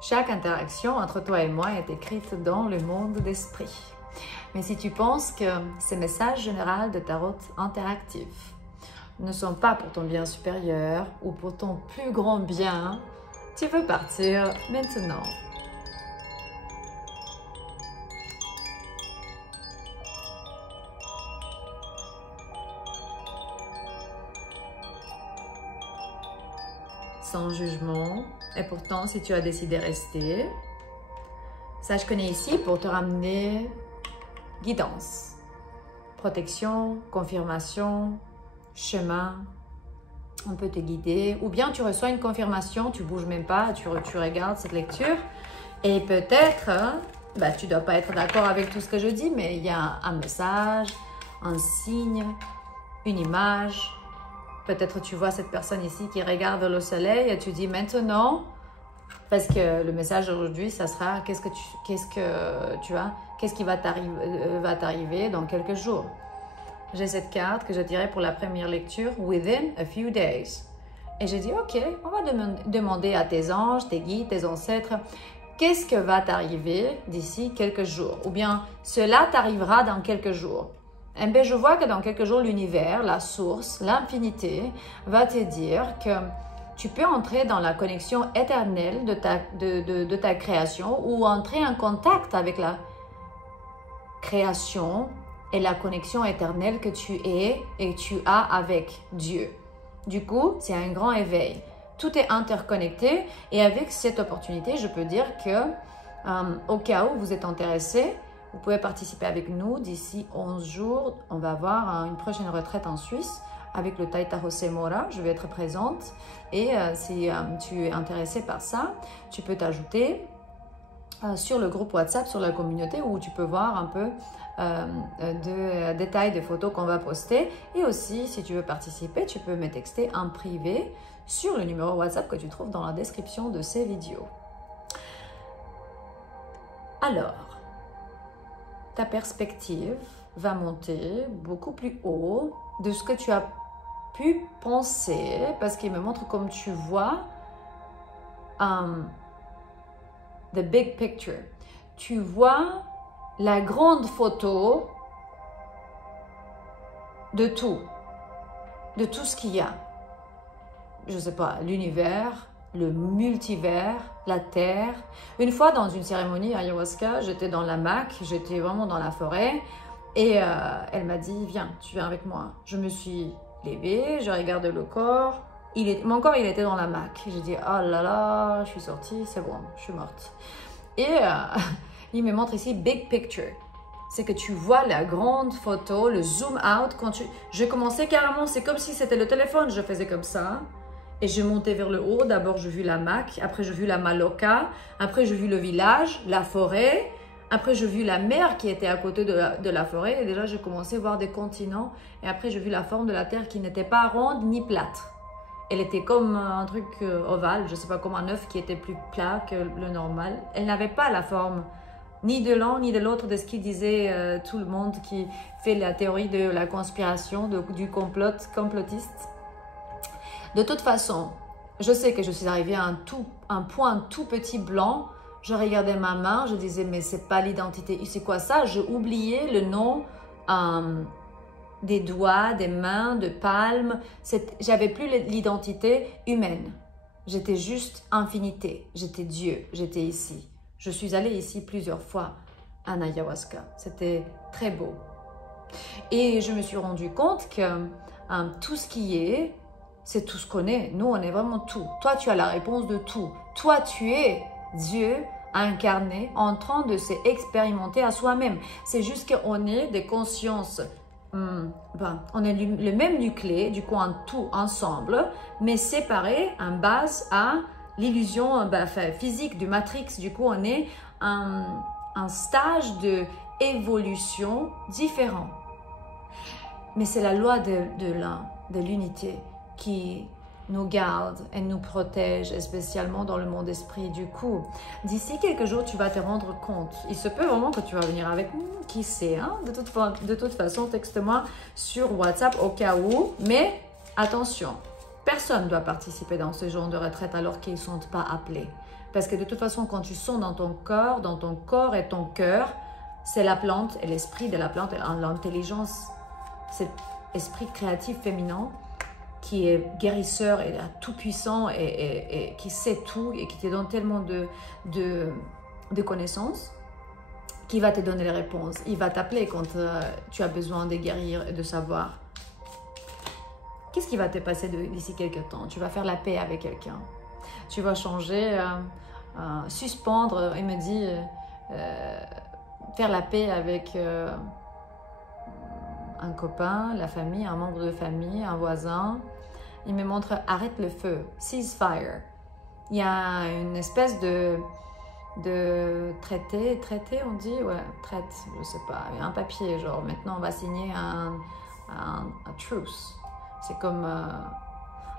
Chaque interaction entre toi et moi est écrite dans le monde d'esprit. Mais si tu penses que ces messages généraux de tarot interactifs ne sont pas pour ton bien supérieur ou pour ton plus grand bien, tu peux partir maintenant. Sans jugement. Et pourtant, si tu as décidé de rester, sache qu'on est ici pour te ramener guidance, protection, confirmation, chemin. On peut te guider. Ou bien tu reçois une confirmation, tu ne bouges même pas, tu regardes cette lecture. Et peut-être, tu ne dois pas être d'accord avec tout ce que je dis, mais il y a un message, un signe, une image. Peut-être tu vois cette personne ici qui regarde le soleil et tu dis maintenant, parce que le message d'aujourd'hui, ça sera qu'est-ce qui va t'arriver dans quelques jours. J'ai cette carte que je dirais pour la première lecture, within a few days. Et j'ai dit, ok, on va demander à tes anges, tes guides, tes ancêtres, qu'est-ce que va t'arriver d'ici quelques jours? Ou bien, cela t'arrivera dans quelques jours. Eh bien, je vois que dans quelques jours, l'univers, la source, l'infinité va te dire que tu peux entrer dans la connexion éternelle de ta création ou entrer en contact avec la création et la connexion éternelle que tu es et tu as avec Dieu. Du coup, c'est un grand éveil. Tout est interconnecté et avec cette opportunité, je peux dire que au cas où vous êtes intéressé, vous pouvez participer avec nous d'ici 11 jours. On va avoir une prochaine retraite en Suisse avec le Taita José Mora. Je vais être présente. Et si tu es intéressé par ça, tu peux t'ajouter sur le groupe WhatsApp, sur la communauté, où tu peux voir un peu de détails des photos qu'on va poster. Et aussi, si tu veux participer, tu peux me texter en privé sur le numéro WhatsApp que tu trouves dans la description de ces vidéos. Alors, ta perspective va monter beaucoup plus haut de ce que tu as pu penser, parce qu'il me montre comme tu vois the big picture. Tu vois la grande photo de tout ce qu'il y a. Je ne sais pas, l'univers, le multivers, la terre. Une fois dans une cérémonie ayahuasca, j'étais dans la Mac, j'étais vraiment dans la forêt et elle m'a dit viens, tu viens avec moi. Je me suis levée, je regarde le corps, mon corps il était dans la Mac. J'ai dit oh là là, je suis sortie, c'est bon, je suis morte. Et il me montre ici big picture. C'est que tu vois la grande photo, le zoom out. Je commençais carrément, c'est comme si c'était le téléphone, je faisais comme ça. Et je montais vers le haut. D'abord, j'ai vu la Mac. Après, j'ai vu la Maloca. Après, j'ai vu le village, la forêt. Après, j'ai vu la mer qui était à côté de la forêt. Et déjà, j'ai commencé à voir des continents. Et après, j'ai vu la forme de la Terre qui n'était pas ronde ni plate. Elle était comme un truc ovale. Je ne sais pas, comme un œuf qui était plus plat que le normal. Elle n'avait pas la forme ni de l'un ni de l'autre de ce qu'il disait tout le monde qui fait la théorie de la conspiration, du complotiste. De toute façon, je sais que je suis arrivée à un point tout petit blanc. Je regardais ma main, je disais, mais c'est pas l'identité. C'est quoi ça? J'ai oublié le nom des doigts, des mains, de palmes. J'avais plus l'identité humaine. J'étais juste infinité. J'étais Dieu. J'étais ici. Je suis allée ici plusieurs fois en ayahuasca. C'était très beau. Et je me suis rendu compte que tout ce qui est, c'est tout ce qu'on est. Nous, on est vraiment tout. Toi, tu as la réponse de tout. Toi, tu es Dieu incarné en train de s'expérimenter à soi-même. C'est juste qu'on est des consciences. On est le même nucléaire, du coup, en tout ensemble, mais séparés en base à l'illusion physique du Matrix. Du coup, on est un stage d'évolution différent. Mais c'est la loi de l'unité qui nous garde et nous protège, spécialement dans le monde esprit. Du coup, d'ici quelques jours, tu vas te rendre compte. Il se peut vraiment que tu vas venir avec nous, qui sait, hein? De toute façon, texte-moi sur WhatsApp au cas où. Mais attention, Personne ne doit participer dans ce genre de retraite alors qu'ils ne sont pas appelés. Parce que de toute façon, quand tu sens dans ton corps et ton cœur, c'est la plante et l'esprit de la plante et l'intelligence, cet esprit créatif féminin qui est guérisseur et tout puissant et qui sait tout et qui te donne tellement de connaissances, qui va te donner les réponses. Il va t'appeler quand tu as besoin de guérir et de savoir. Qu'est-ce qui va te passer d'ici quelques temps? Tu vas faire la paix avec quelqu'un. Tu vas changer, suspendre, il me dit, faire la paix avec un copain, la famille, un membre de famille, un voisin. Il me montre arrête le feu, ceasefire. Il y a une espèce de traité, on dit, ouais, traite, je sais pas, un papier, genre maintenant on va signer un truce. C'est comme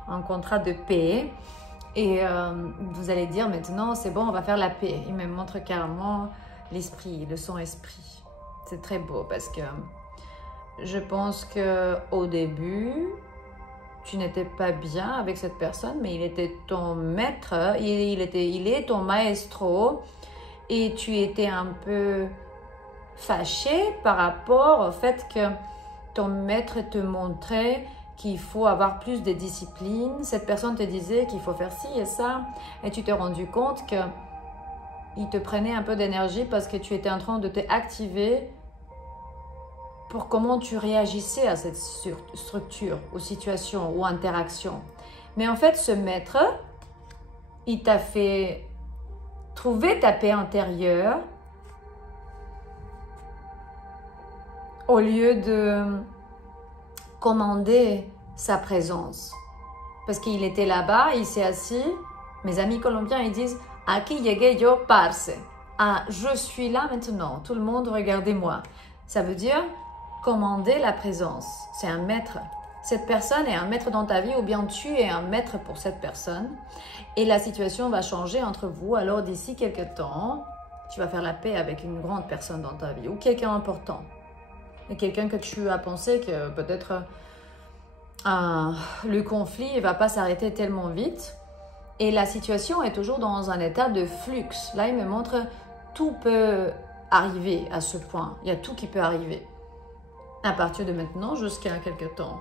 un contrat de paix. Et vous allez dire maintenant, c'est bon, on va faire la paix. Il me montre carrément l'esprit, le son esprit. C'est très beau parce que je pense qu'au début, tu n'étais pas bien avec cette personne, mais il était ton maître, il est ton maestro, et tu étais un peu fâché par rapport au fait que ton maître te montrait qu'il faut avoir plus de discipline. Cette personne te disait qu'il faut faire ci et ça, et tu t'es rendu compte qu'il te prenait un peu d'énergie parce que tu étais en train de t'activer pour comment tu réagissais à cette structure, aux situations, aux interactions. Mais en fait, ce maître, il t'a fait trouver ta paix intérieure au lieu de commander sa présence. Parce qu'il était là-bas, il s'est assis. Mes amis colombiens, ils disent « Aquí llegué yo, parce ». Ah, je suis là maintenant. Tout le monde, regardez-moi. Ça veut dire commander la présence. C'est un maître. Cette personne est un maître dans ta vie ou bien tu es un maître pour cette personne. Et la situation va changer entre vous. Alors d'ici quelques temps, tu vas faire la paix avec une grande personne dans ta vie ou quelqu'un important. Et quelqu'un que tu as pensé que peut-être le conflit ne va pas s'arrêter tellement vite. Et la situation est toujours dans un état de flux. Là, il me montre tout peut arriver à ce point. Il y a tout qui peut arriver. À partir de maintenant jusqu'à quelques temps.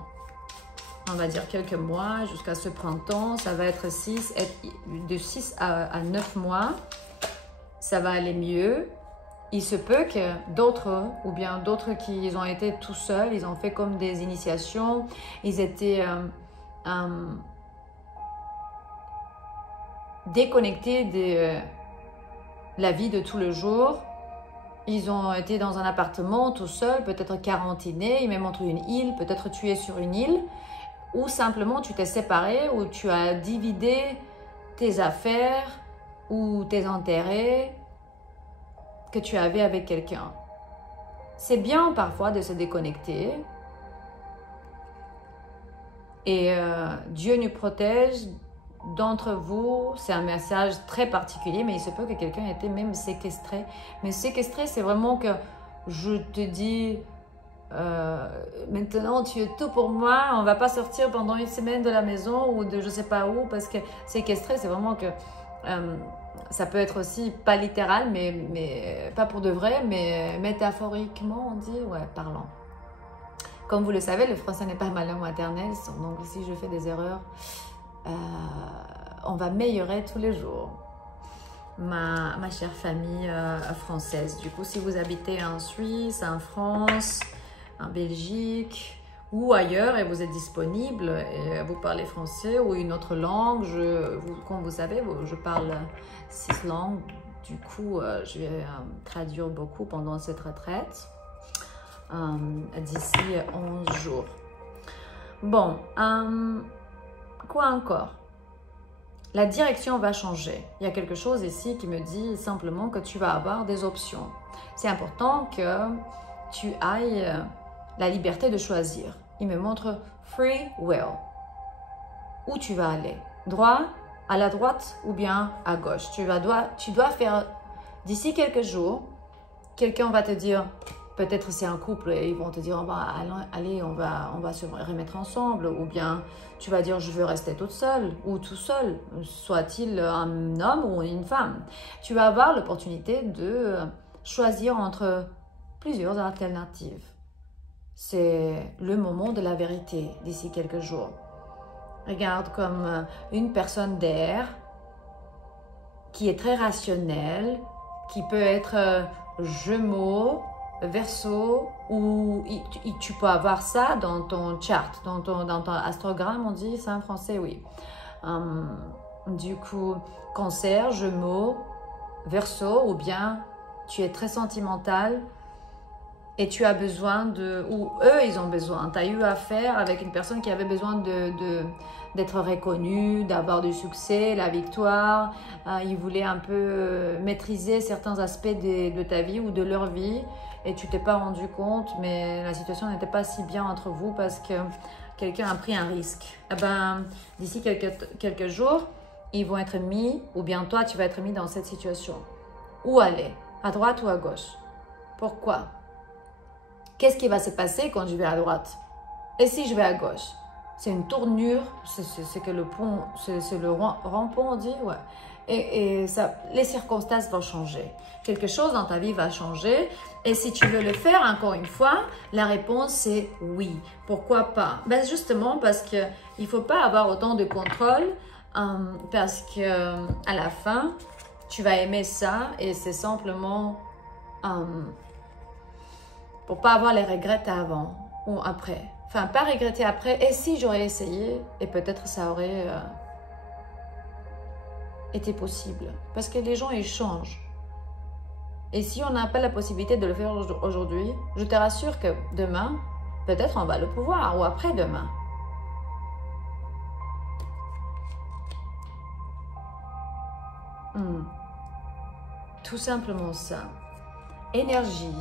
On va dire quelques mois jusqu'à ce printemps. Ça va être de 6 à 9 mois. Ça va aller mieux. Il se peut que d'autres, ou bien d'autres qui ont été tout seuls, ils ont fait comme des initiations. Ils étaient déconnectés de la vie de tous les jours. Ils ont été dans un appartement tout seul, peut-être quarantinés. Ils me montrent une île, peut-être tu es sur une île. Ou simplement tu t'es séparé, ou tu as divisé tes affaires ou tes intérêts que tu avais avec quelqu'un. C'est bien parfois de se déconnecter. Et Dieu nous protège d'entre vous. C'est un message très particulier, mais il se peut que quelqu'un ait été même séquestré. Mais séquestré, c'est vraiment que je te dis, maintenant tu es tout pour moi, on ne va pas sortir pendant une semaine de la maison ou de je sais pas où, parce que séquestré, c'est vraiment que ça peut être aussi pas littéral, mais pas pour de vrai, mais métaphoriquement, on dit, ouais, parlant. Comme vous le savez, le français n'est pas ma langue maternelle, donc si je fais des erreurs, on va améliorer tous les jours. Ma chère famille française. Du coup, si vous habitez en Suisse, en France, en Belgique ou ailleurs et vous êtes disponible et vous parlez français ou une autre langue, comme vous savez, je parle 6 langues. Du coup, je vais traduire beaucoup pendant cette retraite d'ici 11 jours. Bon, quoi encore? La direction va changer. Il y a quelque chose ici qui me dit simplement que tu vas avoir des options. C'est important que tu ailles la liberté de choisir. Il me montre free will. Où tu vas aller? Droit, à la droite ou bien à gauche? Tu dois faire, d'ici quelques jours, quelqu'un va te dire Peut-être c'est un couple et ils vont te dire, allez, on va se remettre ensemble. Ou bien tu vas dire, je veux rester toute seule ou tout seul, soit-il un homme ou une femme. Tu vas avoir l'opportunité de choisir entre plusieurs alternatives. C'est le moment de la vérité d'ici quelques jours. Regarde comme une personne d'air qui est très rationnelle, qui peut être Gémeaux, Verseau, ou tu peux avoir ça dans ton chart, dans ton astrogramme, on dit ça en français, oui. Du coup, Cancer, Gémeaux, Verseau, ou bien tu es très sentimental et tu as besoin ou eux ils ont besoin, tu as eu affaire avec une personne qui avait besoin d'être reconnue, d'avoir du succès, la victoire, ils voulaient un peu maîtriser certains aspects de ta vie ou de leur vie et tu t'es pas rendu compte, mais la situation n'était pas si bien entre vous parce que quelqu'un a pris un risque. Eh ben, d'ici quelques jours, ils vont être mis, ou bien toi tu vas être mis dans cette situation. Où aller? À droite ou à gauche? Pourquoi? Qu'est-ce qui va se passer quand je vais à droite? Et si je vais à gauche? C'est une tournure, c'est que le pont, c'est le rond-pont, on dit, ouais. Et ça, les circonstances vont changer. Quelque chose dans ta vie va changer. Et si tu veux le faire, encore une fois, la réponse c'est oui. Pourquoi pas? Ben justement parce qu'il ne faut pas avoir autant de contrôle parce qu'à la fin, tu vas aimer ça et c'est simplement pour pas avoir les regrets avant ou après. Enfin, pas regretter après. Et si j'aurais essayé, et peut-être ça aurait été possible. Parce que les gens, ils changent. Et si on n'a pas la possibilité de le faire aujourd'hui, je te rassure que demain, peut-être on va le pouvoir, ou après-demain. Tout simplement ça. Énergie.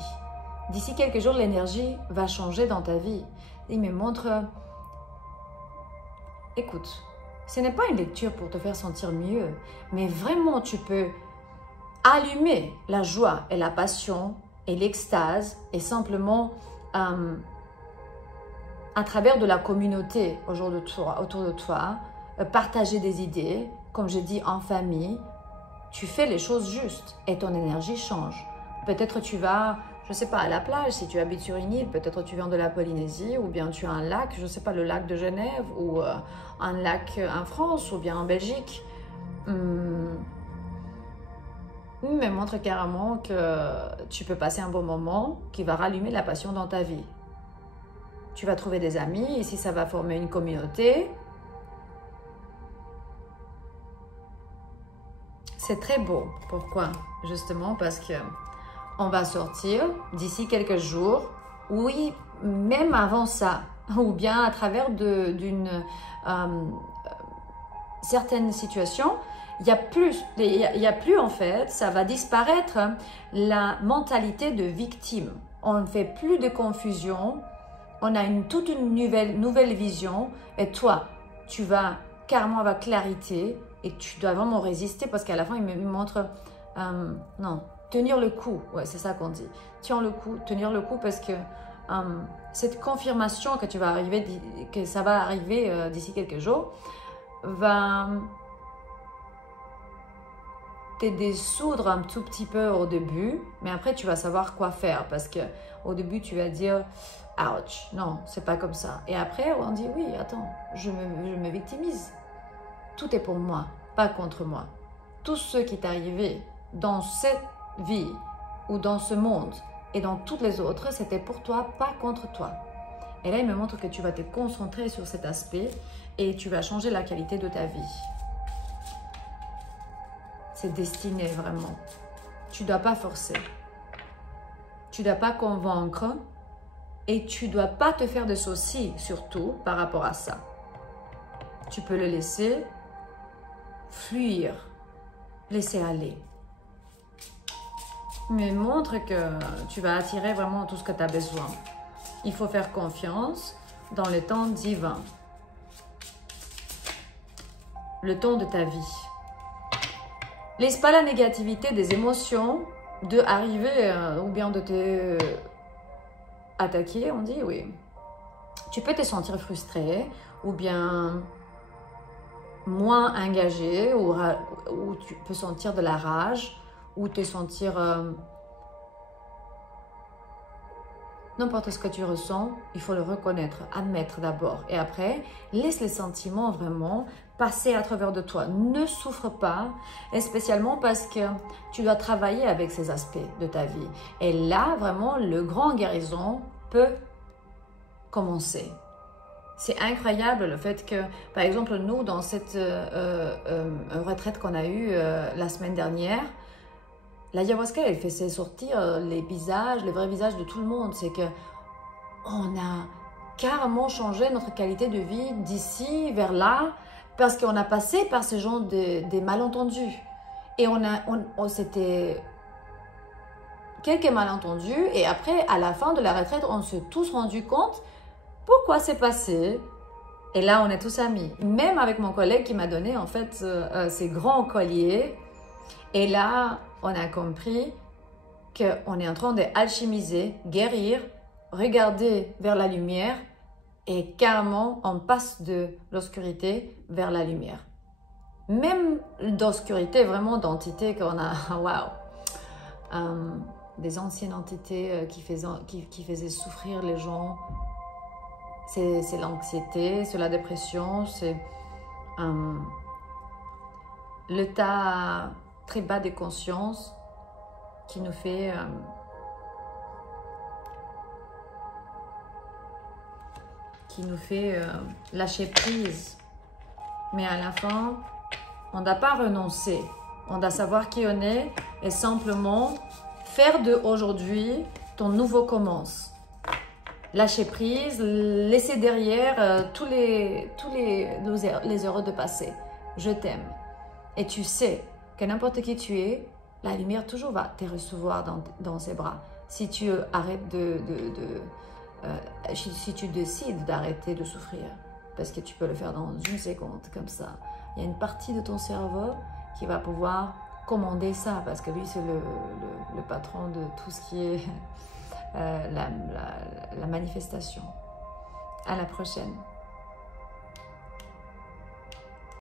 D'ici quelques jours, l'énergie va changer dans ta vie. Il me montre... Écoute, ce n'est pas une lecture pour te faire sentir mieux, mais vraiment tu peux allumer la joie et la passion et l'extase et simplement à travers de la communauté autour de toi, partager des idées, comme je dis en famille, tu fais les choses justes et ton énergie change. Peut-être tu vas, je ne sais pas, à la plage, si tu habites sur une île, peut-être tu viens de la Polynésie ou bien tu as un lac, je ne sais pas, le lac de Genève ou un lac en France ou bien en Belgique. Mais montre carrément que tu peux passer un bon moment qui va rallumer la passion dans ta vie. Tu vas trouver des amis, ici ça va former une communauté. C'est très beau. Pourquoi? Justement parce que on va sortir d'ici quelques jours, oui, même avant ça, ou bien à travers d'une certaine situation, il y a plus en fait, ça va disparaître la mentalité de victime. On ne fait plus de confusion, on a toute une nouvelle vision et toi, tu vas carrément avoir clarité et tu dois vraiment résister parce qu'à la fin, il me montre, non, tenir le coup, ouais, c'est ça qu'on dit. Tenir le coup parce que cette confirmation que ça va arriver d'ici quelques jours va te dissoudre un tout petit peu au début, mais après tu vas savoir quoi faire parce que au début tu vas dire ouch, non, c'est pas comme ça. Et après on dit oui, attends, je me victimise. Tout est pour moi, pas contre moi. Tout ce qui est arrivé dans cette vie ou dans ce monde et dans toutes les autres, c'était pour toi, pas contre toi. Et là, il me montre que tu vas te concentrer sur cet aspect et tu vas changer la qualité de ta vie. C'est destiné vraiment. Tu ne dois pas forcer. Tu ne dois pas convaincre et tu ne dois pas te faire de soucis, surtout par rapport à ça. Tu peux le laisser fuir, laisser aller. Mais montre que tu vas attirer vraiment tout ce que tu as besoin. Il faut faire confiance dans le temps divin. Le temps de ta vie. Laisse pas la négativité des émotions de arriver ou bien de te attaqué, on dit, oui. Tu peux te sentir frustré ou bien moins engagé ou tu peux sentir de la rage ou te sentir n'importe ce que tu ressens, il faut le reconnaître, admettre d'abord et après, laisse les sentiments vraiment passer à travers de toi. Ne souffre pas, et spécialement parce que tu dois travailler avec ces aspects de ta vie. Et là, vraiment, le grand guérison peut commencer. C'est incroyable le fait que, par exemple, nous, dans cette retraite qu'on a eue la semaine dernière, l'ayahuasca, elle faisait sortir les visages, les vrais visages de tout le monde. C'est que on a carrément changé notre qualité de vie d'ici vers là parce qu'on a passé par ce genre des malentendus. Et c'était quelques malentendus et après, à la fin de la retraite, on s'est tous rendu compte pourquoi c'est passé. Et là, on est tous amis. Même avec mon collègue qui m'a donné en fait ces grands colliers. Et là, on a compris qu'on est en train d'alchimiser, guérir, regarder vers la lumière et carrément, on passe de l'obscurité vers la lumière. Même d'obscurité, vraiment d'entités qu'on a, waouh, des anciennes entités qui faisaient souffrir les gens. C'est l'anxiété, c'est la dépression, c'est l'état très bas de conscience qui nous fait lâcher prise. Mais à la fin, on ne doit pas renoncer. On doit savoir qui on est et simplement faire de aujourd'hui ton nouveau commence. Lâcher prise, laisser derrière tous les heureux de passé. Je t'aime. Et tu sais que n'importe qui tu es, la lumière toujours va te recevoir dans ses bras. Si tu arrêtes si tu décides d'arrêter de souffrir, parce que tu peux le faire dans une seconde, comme ça. Il y a une partie de ton cerveau qui va pouvoir commander ça, parce que lui, c'est le patron de tout ce qui est la manifestation. À la prochaine.